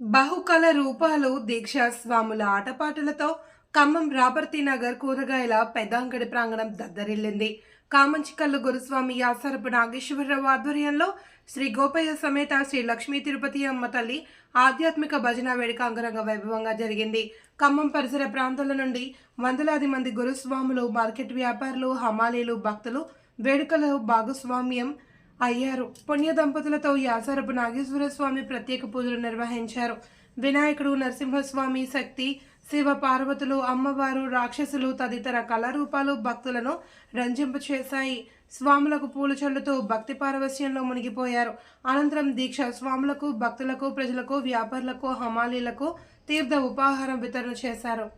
బహుకళ రూపాలు దీక్షాస్వాముల ఆటపాటలతో ఖమ్మం రాబర్తి నగర్ కూరగాయల పెద్దాంగడి ప్రాంగణం దద్దరిల్లింది. కామంచికల్లు గురుస్వామి యాసరపు నాగేశ్వరరావు ఆధ్వర్యంలో శ్రీ గోపయ్య సమేత శ్రీ లక్ష్మీ తిరుపతి అమ్మ తల్లి ఆధ్యాత్మిక భజన వేడుక అంగరంగ వైభవంగా జరిగింది. ఖమ్మం పరిసర ప్రాంతాల నుండి వందలాది మంది గురుస్వాములు మార్కెట్ వ్యాపారులు హమాలీలు భక్తులు వేడుకలో భాగస్వామ్యం అయ్యారు. పుణ్య దంపతులతో యాసరపు నాగేశ్వర స్వామి ప్రత్యేక పూజలు నిర్వహించారు. వినాయకుడు నరసింహస్వామి శక్తి శివ పార్వతులు అమ్మవారు రాక్షసులు తదితర కళారూపాలు భక్తులను రంజింపచేశాయి స్వాములకు పూలు చల్లుతూ భక్తి పారవస్యంలో మునిగిపోయారు. అనంతరం దీక్ష స్వాములకు భక్తులకు ప్రజలకు వ్యాపారులకు హమాలీలకు తీర్థ ఉపాహారం వితరణ చేశారు.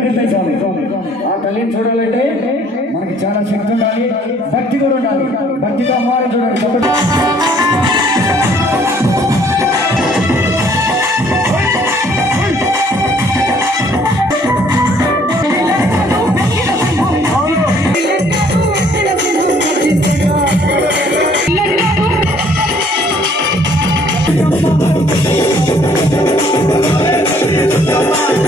ఆ తల్లిని చూడాలంటే మనకి చాలా శక్తి ఉండాలి భక్తి కూడా ఉండాలి భక్తితో అమ్మవారిని చూడాలి కాబట్టి ఓం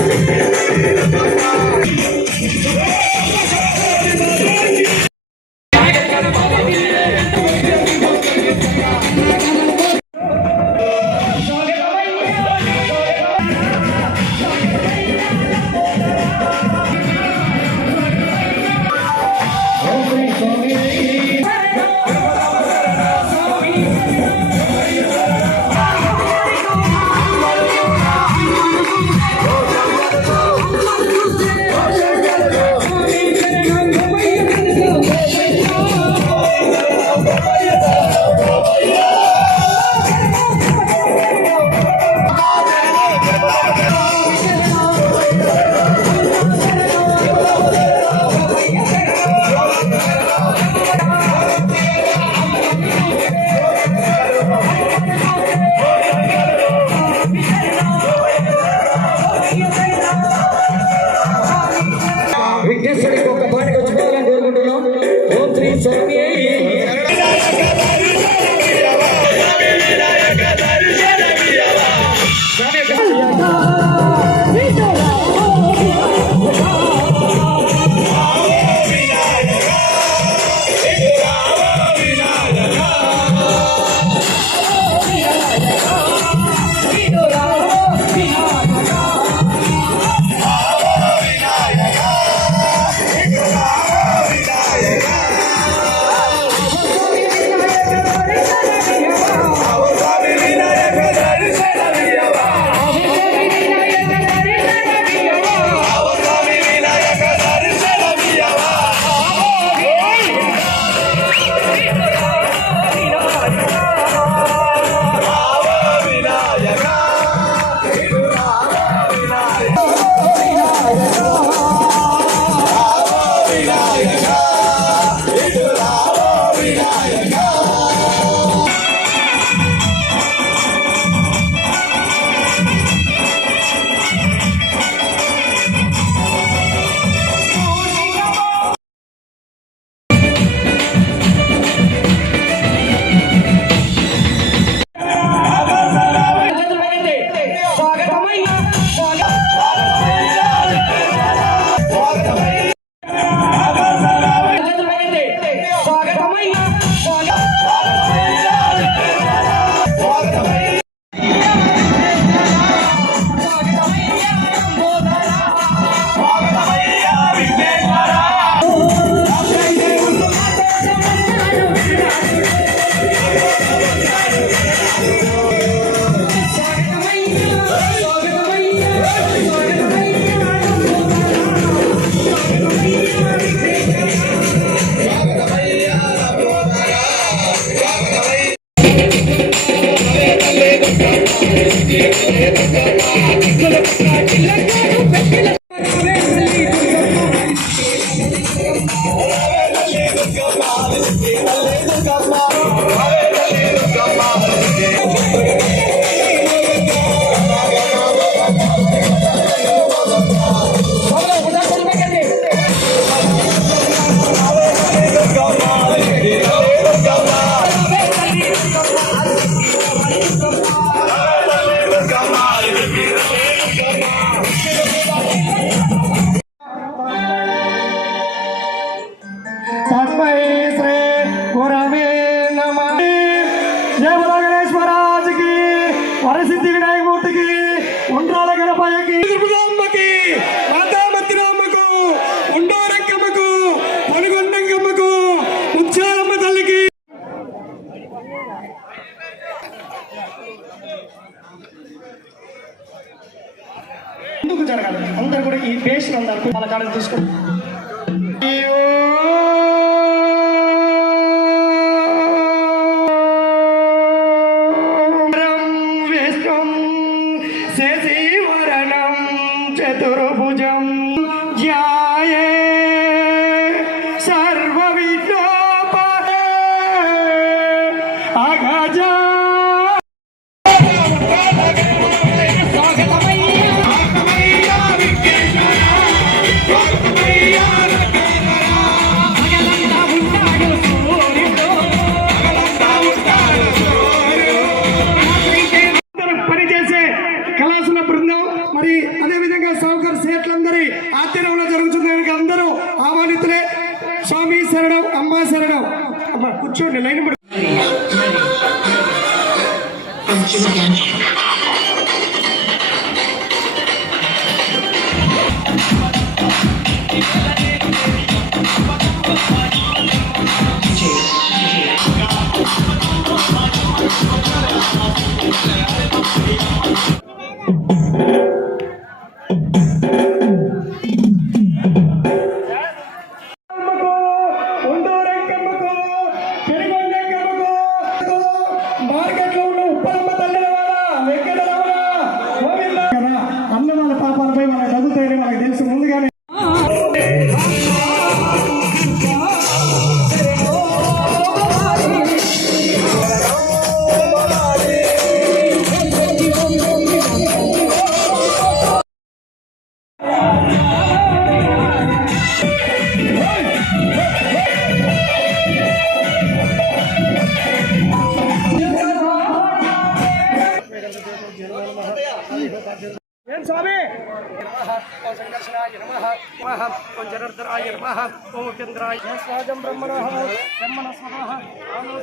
తస్మై జయ మహారాజుకి వరసిద్ధి వినాయకమూర్తికి ఉండ్రాల గణపయ్యకి. దుర్గమ్మకి మాతామతిరామ్మకు ఉండోరక్కమ్మకు పొనుగొండంగమ్మకు ముత్యాలమ్మ తల్లికి. ఎందుకు జరగాలి? అందరు కూడా ఈ పేస్ట్ అందరు వాళ్ళ కాడకు తీసుకుంటారు స్వామి ఓం సంకర్షణాయ నమః నమః ఓం జనార్దనాయ నమః ఓం ఉపేంద్రాయ స్వాజం బ్రహ్మణః బ్రహ్మణ స్వః ఆనో